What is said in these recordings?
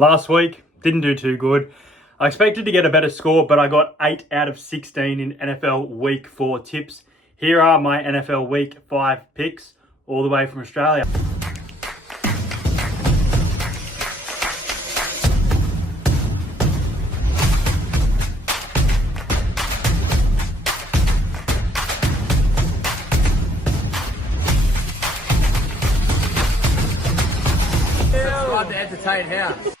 Last week, didn't do too good. I expected to get a better score, but I got 8 out of 16 in NFL Week 4 tips. Here are my NFL Week 5 picks, all the way from Australia. Subscribe to Entertain House.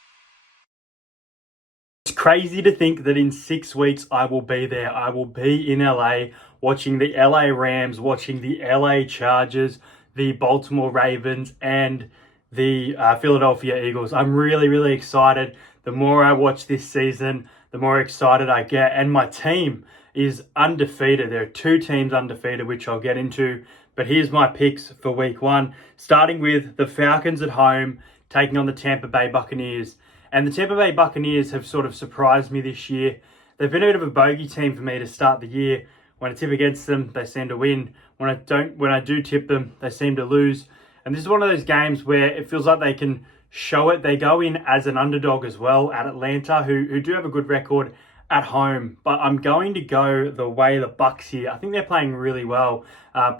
It's crazy to think that in 6 weeks I will be there. I will be in LA watching the LA Rams, watching the LA Chargers, the Baltimore Ravens, and the Philadelphia Eagles. I'm really excited. The more I watch this season, the more excited I get. And my team is undefeated. There are 2 teams undefeated, which I'll get into. But here's my picks for week 1, starting with the Falcons at home, taking on the Tampa Bay Buccaneers. And the Tampa Bay Buccaneers have sort of surprised me this year. They've been a bit of a bogey team for me to start the year. When I tip against them, they seem to win. When I do tip them, they seem to lose. And this is one of those games where it feels like they can show it. They go in as an underdog as well at Atlanta, who do have a good record at home. But I'm going to go the way the Bucs here. I think they're playing really well,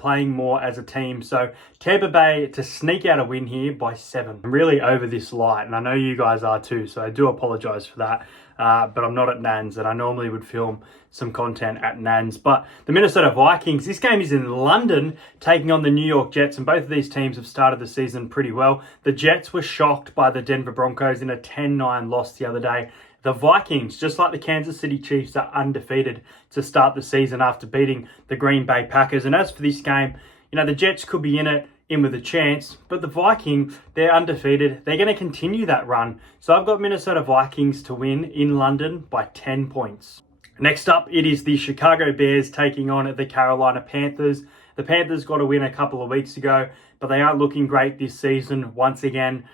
playing more as a team. So Tampa Bay to sneak out a win here by 7. I'm really over this light, and I know you guys are too, so I do apologize for that. But I'm not at Nans, and I normally would film some content at Nans. But the Minnesota Vikings, this game is in London, taking on the New York Jets, and both of these teams have started the season pretty well. The Jets were shocked by the Denver Broncos in a 10-9 loss the other day. The Vikings, just like the Kansas City Chiefs, are undefeated to start the season after beating the Green Bay Packers. And as for this game, the Jets could be in with a chance, but the Vikings, they're undefeated. They're going to continue that run. So I've got Minnesota Vikings to win in London by 10 points. Next up, it is the Chicago Bears taking on the Carolina Panthers. The Panthers got a win a couple of weeks ago, but they aren't looking great this season. Once again,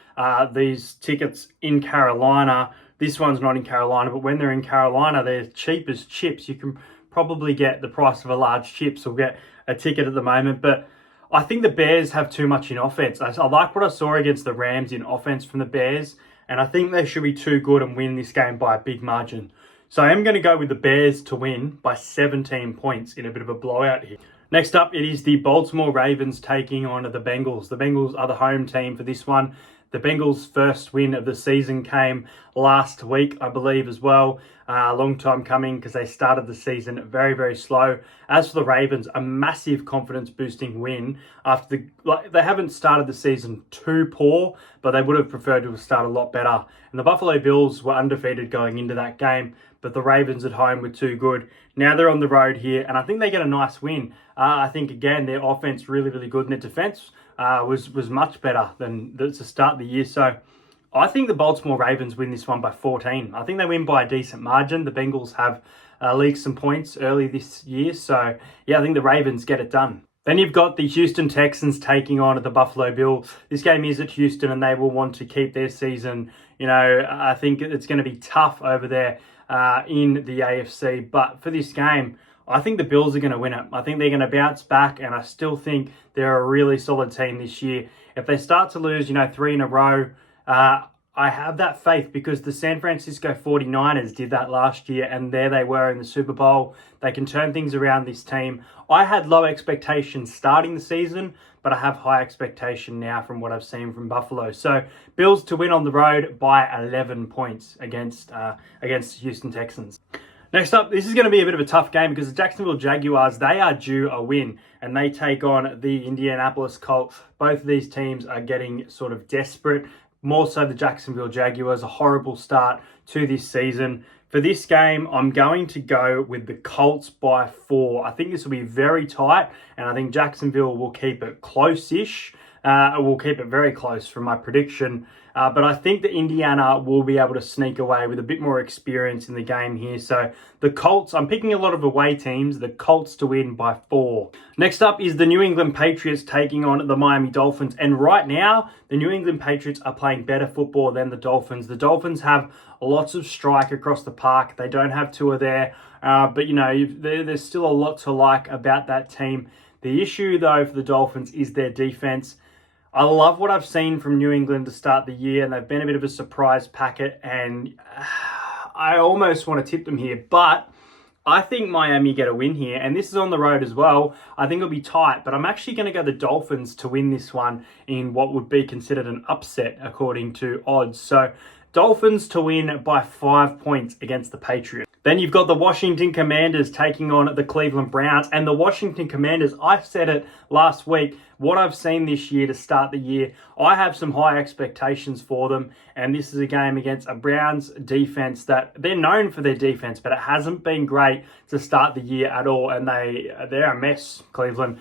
these tickets in Carolina, this one's not in Carolina, but when they're in Carolina, they're cheap as chips. You can probably get the price of a large chips or get a ticket at the moment, but I think the Bears have too much in offense. I like what I saw against the Rams in offense from the Bears, and I think they should be too good and win this game by a big margin. So I am going to go with the Bears to win by 17 points in a bit of a blowout here. Next up, it is the Baltimore Ravens taking on the Bengals. The Bengals are the home team for this one. The Bengals' first win of the season came last week, I believe, as well. A long time coming because they started the season very slow. As for the Ravens, a massive confidence-boosting win after they haven't started the season too poor, but they would have preferred to have started a lot better. And the Buffalo Bills were undefeated going into that game, but the Ravens at home were too good. Now they're on the road here, and I think they get a nice win. I think, again, their offense really good, and their defense was much better than to start the year. So I think the Baltimore Ravens win this one by 14. I think they win by a decent margin. The Bengals have leaked some points early this year. So, yeah, I think the Ravens get it done. Then you've got the Houston Texans taking on the Buffalo Bills. This game is at Houston, and they will want to keep their season. I think it's going to be tough over there in the AFC. But for this game, I think the Bills are going to win it. I think they're going to bounce back, and I still think they're a really solid team this year. If they start to lose, 3 in a row, I have that faith because the San Francisco 49ers did that last year, and there they were in the Super Bowl. They can turn things around, this team. I had low expectations starting the season, but I have high expectation now from what I've seen from Buffalo. So Bills to win on the road by 11 points against Houston Texans. Next up, this is going to be a bit of a tough game because the Jacksonville Jaguars, they are due a win and they take on the Indianapolis Colts. Both of these teams are getting sort of desperate. More so the Jacksonville Jaguars, a horrible start to this season. For this game, I'm going to go with the Colts by 4. I think this will be very tight, and I think Jacksonville will keep it close-ish. We'll keep it very close from my prediction. But I think that Indiana will be able to sneak away with a bit more experience in the game here. So the Colts, I'm picking a lot of away teams, the Colts to win by 4. Next up is the New England Patriots taking on the Miami Dolphins. And right now, the New England Patriots are playing better football than the Dolphins. The Dolphins have lots of strike across the park. They don't have Tua there. But, there's still a lot to like about that team. The issue, though, for the Dolphins is their defense. I love what I've seen from New England to start the year, and they've been a bit of a surprise packet, and I almost want to tip them here, but I think Miami get a win here, and this is on the road as well. I think it'll be tight, but I'm actually going to go the Dolphins to win this one in what would be considered an upset according to odds. So Dolphins to win by 5 points against the Patriots. Then you've got the Washington Commanders taking on the Cleveland Browns. And the Washington Commanders, I said it last week, what I've seen this year to start the year, I have some high expectations for them. And this is a game against a Browns defense that they're known for their defense, but it hasn't been great to start the year at all. And they're a mess, Cleveland.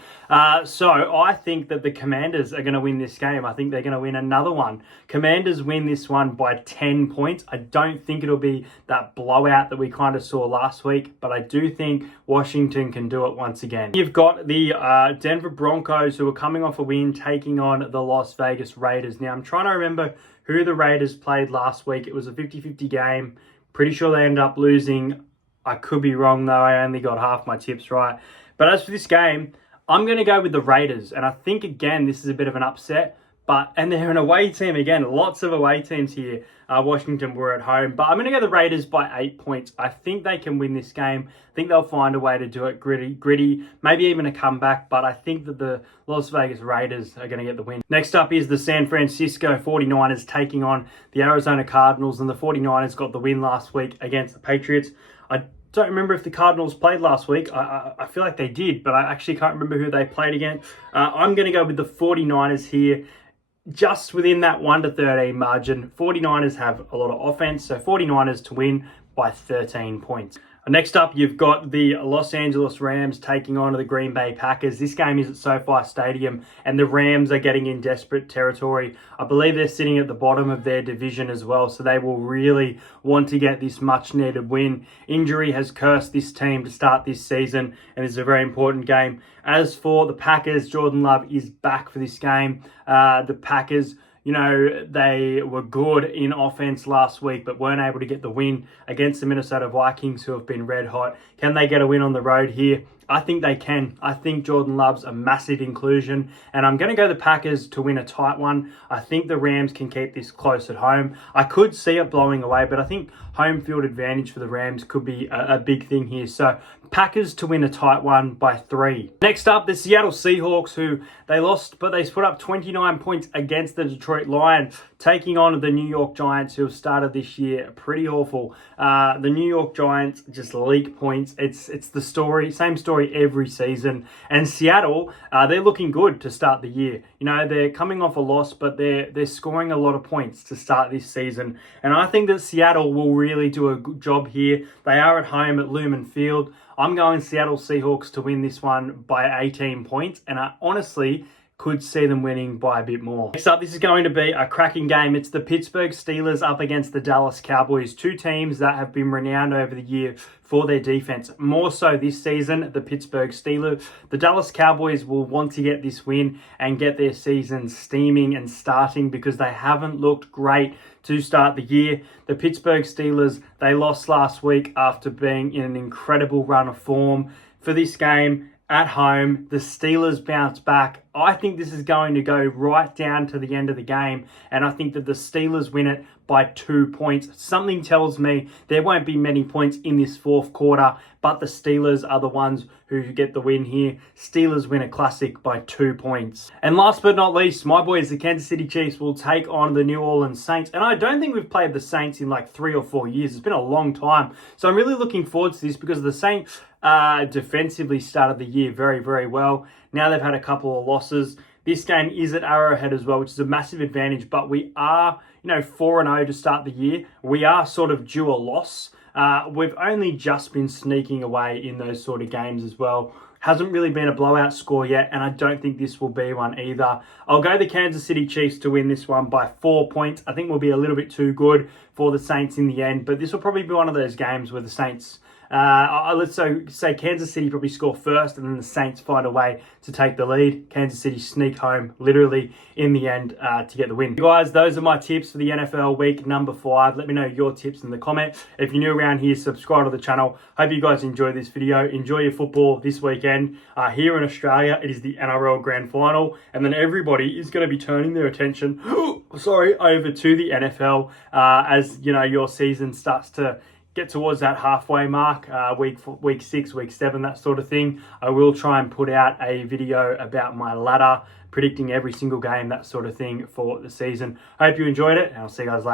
So I think that the Commanders are going to win this game. I think they're going to win another one. Commanders win this one by 10 points. I don't think it'll be that blowout that we kind of saw last week, but I do think Washington can do it once again. You've got the Denver Broncos, who are coming off a win, taking on the Las Vegas Raiders. Now, I'm trying to remember who the Raiders played last week. It was a 50-50 game. Pretty sure they ended up losing. I could be wrong, though. I only got half my tips right. But as for this game, I'm going to go with the Raiders. And I think, again, this is a bit of an upset. And they're an away team again. Lots of away teams here. Washington were at home. But I'm going to go the Raiders by 8 points. I think they can win this game. I think they'll find a way to do it gritty, maybe even a comeback. But I think that the Las Vegas Raiders are going to get the win. Next up is the San Francisco 49ers taking on the Arizona Cardinals. And the 49ers got the win last week against the Patriots. I don't remember if the Cardinals played last week. I feel like they did, but I actually can't remember who they played against. I'm going to go with the 49ers here. Just within that 1-13 margin, 49ers have a lot of offense, so 49ers to win by 13 points. Next up, you've got the Los Angeles Rams taking on the Green Bay Packers. This game is at SoFi Stadium, and the Rams are getting in desperate territory. I believe they're sitting at the bottom of their division as well, so they will really want to get this much-needed win. Injury has cursed this team to start this season, and it's a very important game. As for the Packers, Jordan Love is back for this game. The Packers, they were good in offense last week, but weren't able to get the win against the Minnesota Vikings, who have been red hot. Can they get a win on the road here? I think they can. I think Jordan Love's a massive inclusion, and I'm going to go the Packers to win a tight one. I think the Rams can keep this close at home. I could see it blowing away, but I think home field advantage for the Rams could be a big thing here. So Packers to win a tight one by 3. Next up, the Seattle Seahawks, who they lost, but they put up 29 points against the Detroit Lions, taking on the New York Giants, who have started this year pretty awful. The New York Giants just leak points. It's the same story every season. And Seattle, they're looking good to start the year. They're coming off a loss, but they're scoring a lot of points to start this season. And I think that Seattle will really do a good job here. They are at home at Lumen Field. I'm going Seattle Seahawks to win this one by 18 points. And I honestly could see them winning by a bit more. Next up, this is going to be a cracking game. It's the Pittsburgh Steelers up against the Dallas Cowboys, two teams that have been renowned over the year for their defense. More so this season, the Pittsburgh Steelers. The Dallas Cowboys will want to get this win and get their season steaming and starting, because they haven't looked great to start the year. The Pittsburgh Steelers, they lost last week after being in an incredible run of form. For this game, at home, the Steelers bounce back. I think this is going to go right down to the end of the game, and I think that the Steelers win it by 2 points. Something tells me there won't be many points in this fourth quarter, but the Steelers are the ones who get the win here. Steelers win a classic by 2 points. And last but not least, my boys, the Kansas City Chiefs, will take on the New Orleans Saints. And I don't think we've played the Saints in like 3 or 4 years. It's been a long time. So I'm really looking forward to this, because the Saints defensively started the year very, very well. Now they've had a couple of losses. This game is at Arrowhead as well, which is a massive advantage, but we are, 4-0 to start the year. We are sort of due a loss. We've only just been sneaking away in those sort of games as well. Hasn't really been a blowout score yet, and I don't think this will be one either. I'll go the Kansas City Chiefs to win this one by 4 points. I think we'll be a little bit too good for the Saints in the end, but this will probably be one of those games where the Saints Let's say Kansas City probably score first, and then the Saints find a way to take the lead. Kansas City sneak home, literally in the end, to get the win. Guys, those are my tips for the NFL week number 5. Let me know your tips in the comment. If you're new around here, subscribe to the channel. Hope you guys enjoyed this video. Enjoy your football this weekend. Here in Australia, it is the NRL Grand Final, and then everybody is going to be turning their attention, over to the NFL as you know your season starts to get towards that halfway mark, week 6, week 7, that sort of thing. I will try and put out a video about my ladder, predicting every single game, that sort of thing for the season. I hope you enjoyed it, and I'll see you guys later.